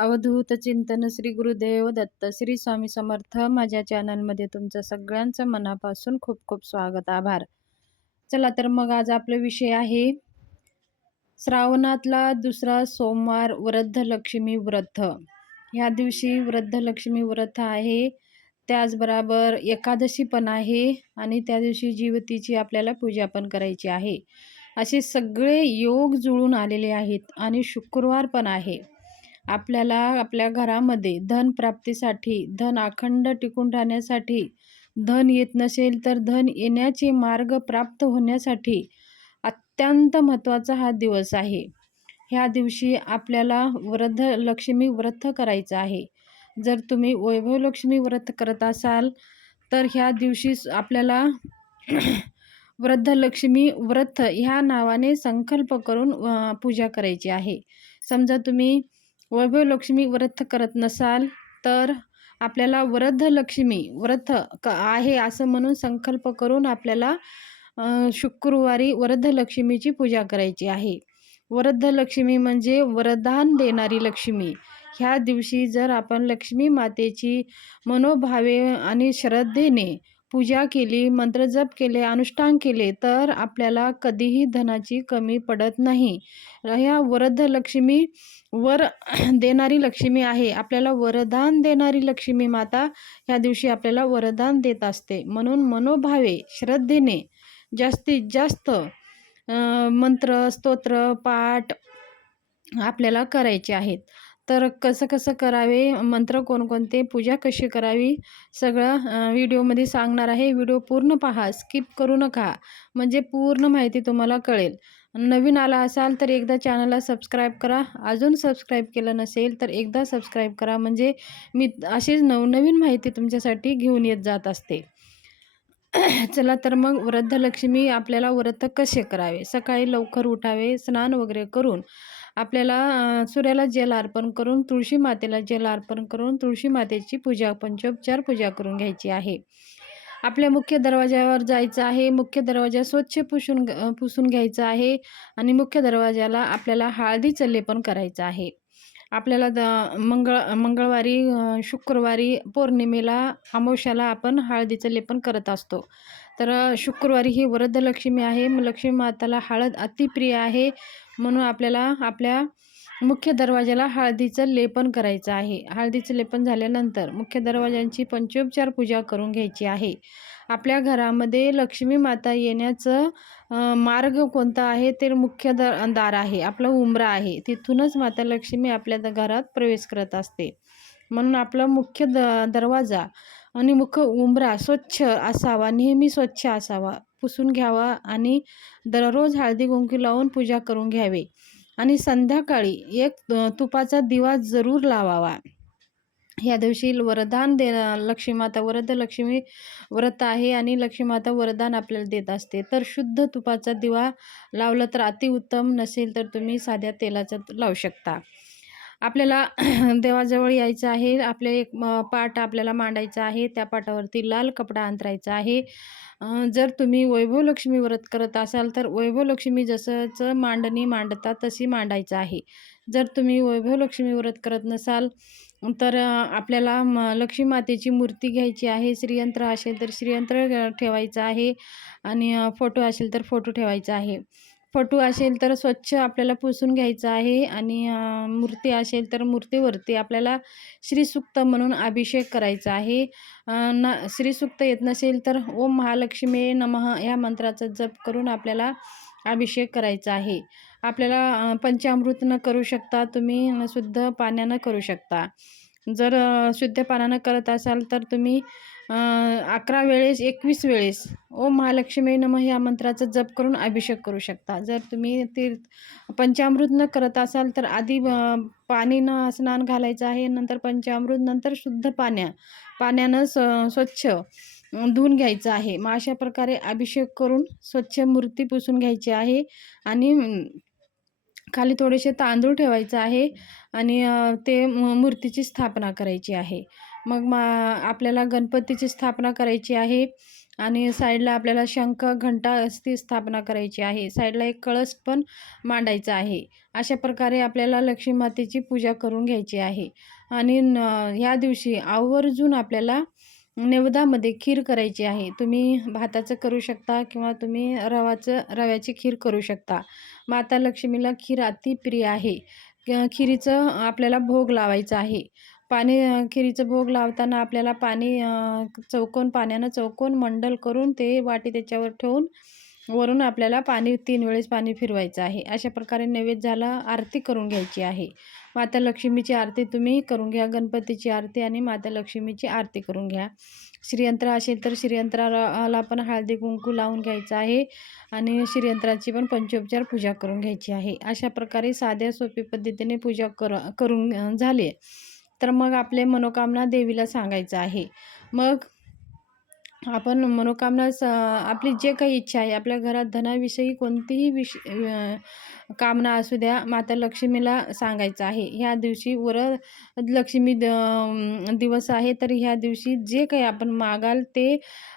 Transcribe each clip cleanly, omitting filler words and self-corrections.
अवधूत चिंतन श्री गुरुदेव दत्त श्री स्वामी समर्थ. माझ्या चॅनलमध्ये तुमचं सगळ्यांचं मनापासून खूप खूप स्वागत, आभार. चला तर मग आज आपला विषय आहे श्रावणातला दुसरा सोमवार, वृद्धलक्ष्मी व्रत. ह्या दिवशी वृद्धलक्ष्मी व्रत आहे, त्याचबरोबर एकादशी पण आहे आणि त्या दिवशी जीवतीची आपल्याला पूजा पण करायची आहे. असे सगळे योग जुळून आलेले आहेत आणि शुक्रवार पण आहे. आपल्याला आपल्या घरामध्ये धन प्राप्तीसाठी, धन अखंड टिकून राहण्यासाठी, धन येत नसेल तर धन येण्याचे मार्ग प्राप्त होण्यासाठी अत्यंत महत्त्वाचा हा दिवस आहे. ह्या दिवशी आपल्याला वृद्धलक्ष्मी व्रत करायचं आहे. जर तुम्ही वैभवलक्ष्मी व्रत करत असाल तर ह्या दिवशी आपल्याला वृद्धलक्ष्मी व्रत ह्या नावाने संकल्प करून पूजा करायची आहे. समजा तुम्ही वैभवलक्ष्मी व्रत करत नसाल तर आपल्याला वृद्धलक्ष्मी व्रत आहे असं म्हणून संकल्प करून आपल्याला शुक्रवारी वृद्धलक्ष्मीची पूजा करायची आहे. वृद्धलक्ष्मी म्हणजे वरदान देणारी लक्ष्मी. ह्या दिवशी जर आपण लक्ष्मी मातेची मनोभावे आणि श्रद्धेने पूजा केली, मंत्रजप केले, अनुष्ठान केले तर आपल्याला कधीही धनाची कमी पडत नाही. ह्या वरदलक्ष्मी वर देणारी लक्ष्मी आहे. आपल्याला वरदान देणारी लक्ष्मी माता ह्या दिवशी आपल्याला वरदान देत असते. म्हणून मनोभावे श्रद्धेने जास्तीत जास्त मंत्र, स्तोत्र, पाठ आपल्याला करायचे आहेत. तर कसं कसं करावे, मंत्र कोणकोणते, पूजा कशी करावी, सगळं व्हिडिओमध्ये सांगणार आहे. व्हिडिओ पूर्ण पहा, स्किप करू नका, म्हणजे पूर्ण माहिती तुम्हाला कळेल. नवीन आला असाल तर एकदा चॅनलला सबस्क्राईब करा. अजून सबस्क्राईब केलं नसेल तर एकदा सबस्क्राईब करा, म्हणजे मी अशीच नवनवीन माहिती तुमच्यासाठी घेऊन येत जात असते. चला तर मग वृद्धलक्ष्मी आपल्याला व्रत कसे करावे. सकाळी लवकर उठावे, स्नान वगैरे करून आपल्याला सूर्याला जल अर्पण करून, तुळशी मातेला जल अर्पण करून तुळशी मातेची पूजा, पंचोपचार पूजा करून घ्यायची आहे. आपल्या मुख्य दरवाजावर जायचं आहे. मुख्य दरवाजा स्वच्छ पुसून घ्यायचा आहे आणि मुख्य दरवाजाला आपल्याला हळदीचं लेपन करायचं आहे. आपल्याला मंगळवारी, शुक्रवारी, पौर्णिमेला, अमावस्याला आपण हळदीचं लेपन करत असतो. तर शुक्रवारी ही वरदलक्ष्मी आहे. लक्ष्मी माताला हळद अतिप्रिय आहे, म्हणून आपल्याला आपल्या मुख्य दरवाजाला हळदीचं लेपन करायचं आहे. हळदीचं लेपन झाल्यानंतर मुख्य दरवाजांची पंचोपचार पूजा करून घ्यायची आहे. आपल्या घरामध्ये लक्ष्मी माता येण्याचं मार्ग कोणता आहे, ते मुख्य दार आहे, आपला उंबरा आहे. तिथूनच माता लक्ष्मी आपल्या घरात प्रवेश करत असते. म्हणून आपला मुख्य दरवाजा आणि मुख्य उंबरा स्वच्छ असावा, नेहमी स्वच्छ असावा, पुसून घ्यावा आणि दररोज हळदी कुंकू लावून पूजा करून घ्यावी. आणि संध्याकाळी एक तुपाचा दिवा जरूर लावावा. ह्या दिवशी वरदान लक्ष्मी माता वरदलक्ष्मी व्रत आहे आणि लक्ष्मी माता वरदान आपल्याला देत असते. तर शुद्ध तुपाचा दिवा लावला तर अतिउत्तम, नसेल तर तुम्ही साध्या तेलाचा लावू शकता. आपल्याला देवाजवळ यायचं आहे. आपले एक पाट आपल्याला मांडायचा आहे. त्या पाटावरती लाल कपडा अंतरायचा आहे. जर तुम्ही वैभवलक्ष्मी व्रत करत असाल तर वैभवलक्ष्मी जसंच मांडणी मांडतात तशी मांडायचं आहे. जर तुम्ही वैभवलक्ष्मी व्रत करत नसाल तर आपल्याला लक्ष्मी मातेची मूर्ती घ्यायची आहे. श्रीयंत्र असेल तर श्रीयंत्र ठेवायचं आहे आणि फोटो असेल तर फोटो ठेवायचा आहे. फोटो असेल तर स्वच्छ आपल्याला पुसून घ्यायचं आहे आणि मूर्ती असेल तर मूर्तीवरती आपल्याला श्रीसूक्त म्हणून अभिषेक करायचा आहे. श्रीसूक्त येत नसेल तर ओम महालक्ष्मी नमः या मंत्राचा जप करून आपल्याला अभिषेक करायचा आहे. आपल्याला पंचामृतनं करू शकता, तुम्ही शुद्ध पाण्यानं करू शकता. जर शुद्ध पाण्यानं करत असाल तर तुम्ही 11 वेळेस 21 वेळेस ओम महालक्ष्मी नमः या मंत्राचा जप करून अभिषेक करू शकता. जर तुम्ही पंचामृत न करत असाल तर आधी पाणीनं स्नान घालायचं आहे, नंतर पंचामृत, नंतर शुद्ध पाण्यानं स्वच्छ धुवून घ्यायचं आहे. मग अशा प्रकारे अभिषेक करून स्वच्छ मूर्ती पुसून घ्यायची आहे आणि खाली थोडेसे तांदूळ ठेवायचं आहे आणि ते मूर्तीची स्थापना करायची आहे. मग आपल्याला गणपतीची स्थापना करायची आहे आणि साईडला आपल्याला शंख, घंटा असती स्थापना करायची आहे. साईडला एक कळस पण मांडायचा आहे. अशा प्रकारे आपल्याला लक्ष्मी मातेची पूजा करून घ्यायची आहे. आणि ह्या दिवशी आवर्जून आपल्याला नैवेद्यामध्ये खीर करायची आहे. तुम्ही भाताचं करू शकता किंवा तुम्ही रव्याची खीर करू शकता. माता लक्ष्मीला खीर अतिप्रिय आहे. खिरीचं आपल्याला भोग लावायचा आहे. खिरीचं भोग लावताना आपल्याला पाण्यानं चौकोन मंडल करून ते वाटी त्याच्यावर ठेवून वरून आपल्याला 3 वेळेस पाणी फिरवायचं आहे. अशा प्रकारे नैवेद्य झाला, आरती करून घ्यायची आहे. माता लक्ष्मीची आरती तुम्ही करून घ्या. गणपतीची आरती आणि माता लक्ष्मीची आरती करून घ्या. श्रीयंत्र असेल तर श्रीयंत्राला पण हळदी कुंकू लावून घ्यायचं आहे आणि श्रीयंत्राची पण पंचोपचार पूजा करून घ्यायची आहे. अशा प्रकारे साध्या सोपी पद्धतीने पूजा करून झाली तर मग आपले मनोकामना देवीला सांगायचं आहे. मग आपण आपली जे काही इच्छा आहे, आपल्या घरात धनाविषयी कोणतीही कामना असू द्या, माता लक्ष्मीला सांगायचं आहे. ह्या दिवशी वरलक्ष्मी दिवस आहे, तर ह्या दिवशी जे काही आपण मागाल ते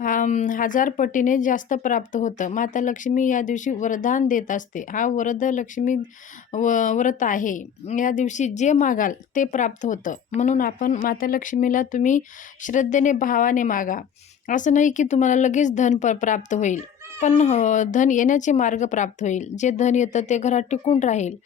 1000 पटीने जास्त प्राप्त होतं. माता लक्ष्मी या दिवशी वरदान देत असते. हा वरदलक्ष्मी व्रत आहे. या दिवशी जे मागाल ते प्राप्त होतं. म्हणून आपण माता लक्ष्मीला तुम्ही श्रद्धेने, भावाने मागा. असं नाही की तुम्हाला लगेच धन प्राप्त होईल, पण धन येण्याचे मार्ग प्राप्त होईल. जे धन येतं ते घरात टिकून राहील.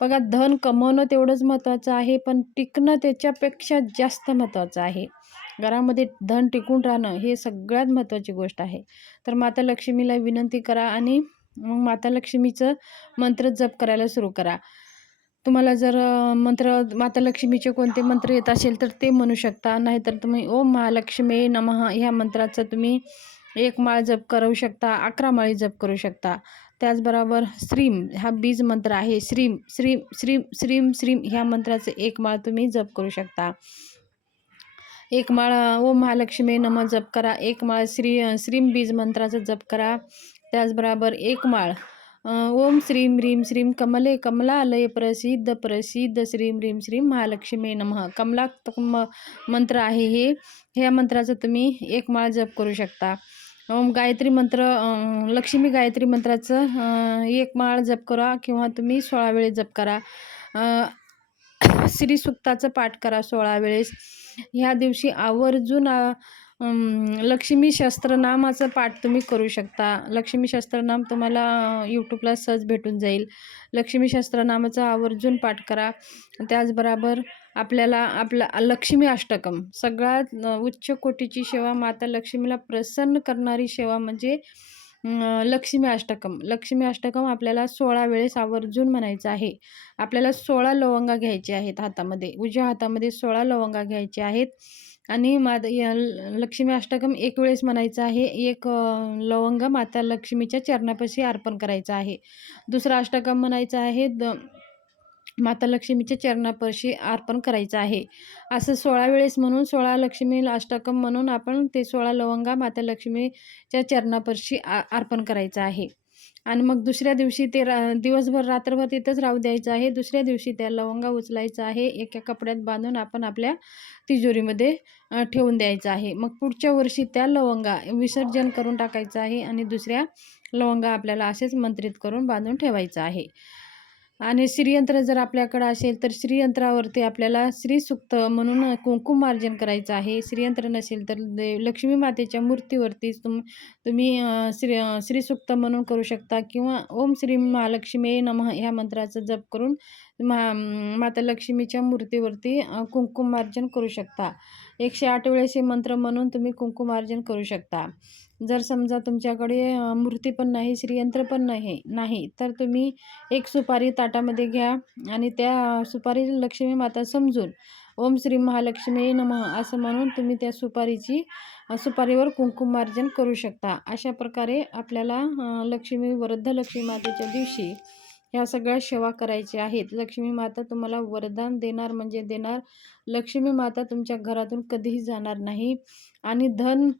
बघा, धन कमवणं तेवढंच महत्त्वाचं आहे, पण टिकणं त्याच्यापेक्षा जास्त महत्त्वाचं आहे. घरामध्ये धन टिकून राहणं हे सगळ्यात महत्त्वाची गोष्ट आहे. तर माता लक्ष्मीला विनंती करा आणि मग माता लक्ष्मीचं मंत्र जप करायला सुरू करा. तुम्हाला जर माता लक्ष्मीचे कोणते मंत्र येत असेल तर ते म्हणू शकता. नाहीतर तुम्ही ओम महालक्ष्मी नमः ह्या मंत्राचा तुम्ही 1 माळ जप करू शकता, 11 माळी जप करू शकता. त्याचबरोबर श्रीम हा बीज मंत्र आहे. श्रीम श्रीम श्रीम श्रीम श्रीम ह्या मंत्राचे 1 माळ तुम्ही जप करू शकता. 1 माळ ओम महालक्ष्मी नमः जप करा. 1 माळ श्रीम बीज मंत्राचा जप करा. त्याचबरोबर 1 माळ ओम श्रीम ह्रीम श्रीम कमले कमलालय प्रसिद्ध प्रसिद्ध श्रीम ह्रीम श्रीम महालक्ष्मी नमः मंत्र आहे हे. ह्या मंत्राचं तुम्ही 1 माळ जप करू शकता. गायत्री मंत्र लक्ष्मी गायत्री मंत्राचं 1 माळ जप करा किंवा तुम्ही 16 वेळेस जप करा. श्रीसूक्ताचं पाठ करा 16 वेळेस. ह्या दिवशी आवर्जून लक्ष्मी सहस्त्रनामाचं पाठ तुम्ही करू शकता. लक्ष्मी सहस्त्रनाम तुम्हाला यूट्यूबला सहज भेटून जाईल. लक्ष्मी सहस्त्रनामाचं आवर्जून पाठ करा. त्याचबरोबर आपल्याला आपला लक्ष्मी अष्टकम सगळ्यात उच्च कोटीची सेवा, माता लक्ष्मीला प्रसन्न करणारी सेवा म्हणजे लक्ष्मी अष्टकम. लक्ष्मी अष्टकम आपल्याला 16 वेळेस आवर्जून म्हणायचं आहे. आपल्याला 16 लवंगा घ्यायच्या आहेत हातामध्ये. उजव्या हातामध्ये 16 लवंगा घ्यायच्या आहेत आणि लक्ष्मी अष्टकम 1 वेळेस म्हणायचं आहे. 1 लवंग माता लक्ष्मीच्या चरणापाशी अर्पण करायचं आहे. दुसरं अष्टकम म्हणायचं आहे. माता लक्ष्मीच्या चरणापाशी अर्पण करायचं आहे. असं 16 वेळेस म्हणून 16 लक्ष्मीला अष्टकम म्हणून आपण ते 16 लवंगा माता लक्ष्मीच्या चरणापाशी अर्पण करायचं आहे. आणि मग दुसऱ्या दिवशी ते दिवसभर रात्रभर तिथंच राहू द्यायचं आहे. दुसऱ्या दिवशी त्या लवंगा उचलायचं आहे. एका कपड्यात बांधून आपण आपल्या तिजोरीमध्ये ठेवून द्यायचं आहे. मग पुढच्या वर्षी त्या लवंगा विसर्जन करून टाकायचं आहे आणि दुसऱ्या लवंगा आपल्याला असेच मंत्रित करून बांधून ठेवायचं आहे. आणि श्रीयंत्र जर आपल्याकडं असेल तर श्रीयंत्रावरती आपल्याला श्रीसूक्त म्हणून कुंकुमार्जन करायचं आहे. श्रीयंत्र नसेल तर लक्ष्मी मातेच्या मूर्तीवरतीच तुम्ही श्रीसूक्त म्हणून करू शकता किंवा ओम श्री महालक्ष्मी नमः ह्या मंत्राचा जप करून माता लक्ष्मीच्या मूर्तीवरती कुंकुमार्जन करू शकता. 108 वेळेस हे मंत्र म्हणून तुम्ही कुंकुमार्जन करू शकता. जर समजा तुमच्याकडे मूर्ती पण नाही, श्रीयंत्र पण नाही तर तुम्ही 1 सुपारी ताटामध्ये घ्या आणि त्या सुपारी लक्ष्मी माता समजून ओम श्री महालक्ष्मी नमः असं म्हणून तुम्ही त्या सुपारीवर कुंकुमार्जन करू शकता. अशा प्रकारे आपल्याला वरदलक्ष्मी मातेच्या दिवशी ह्या सगळ्या सेवा करायच्या आहेत. लक्ष्मी माता तुम्हाला वरदान देणार म्हणजे देणार. लक्ष्मी माता तुमच्या घरातून कधीही जाणार नाही. आणि धन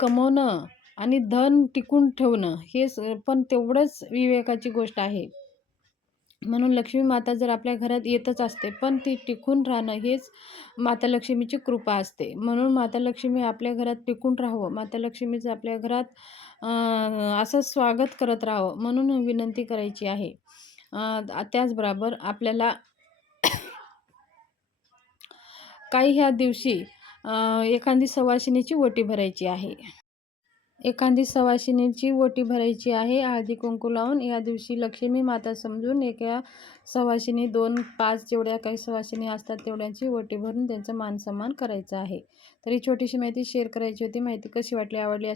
कमवणं आणि धन टिकून ठेवणं हे पण तेवढंच विवेकाची गोष्ट आहे. म्हणून लक्ष्मी माता जर आपल्या घरात येतच असते, पण ती टिकून राहणं हेच माता लक्ष्मीची कृपा असते. म्हणून माता लक्ष्मी आपल्या घरात टिकून राहावं, माता लक्ष्मीचं आपल्या घरात असं स्वागत करत राहावं म्हणून विनंती करायची आहे. त्याचबरोबर आपल्याला काही ह्या दिवशी एखादी सवासिनीची ओटी भरायची आहे. एखादी सवासिनीची ओटी भरायची आहे हळदी-कुंकू लावून. या दिवशी लक्ष्मी माता समजून एका सवासिनी 2-5 जेवढ्या काही सवासिनी असतात तेवढ्यांची ओटी भरून त्यांचा मान-सन्मान करायचा आहे. तर ही छोटीशी माहिती शेअर करायची होती. माहिती कशी वाटली, आवडली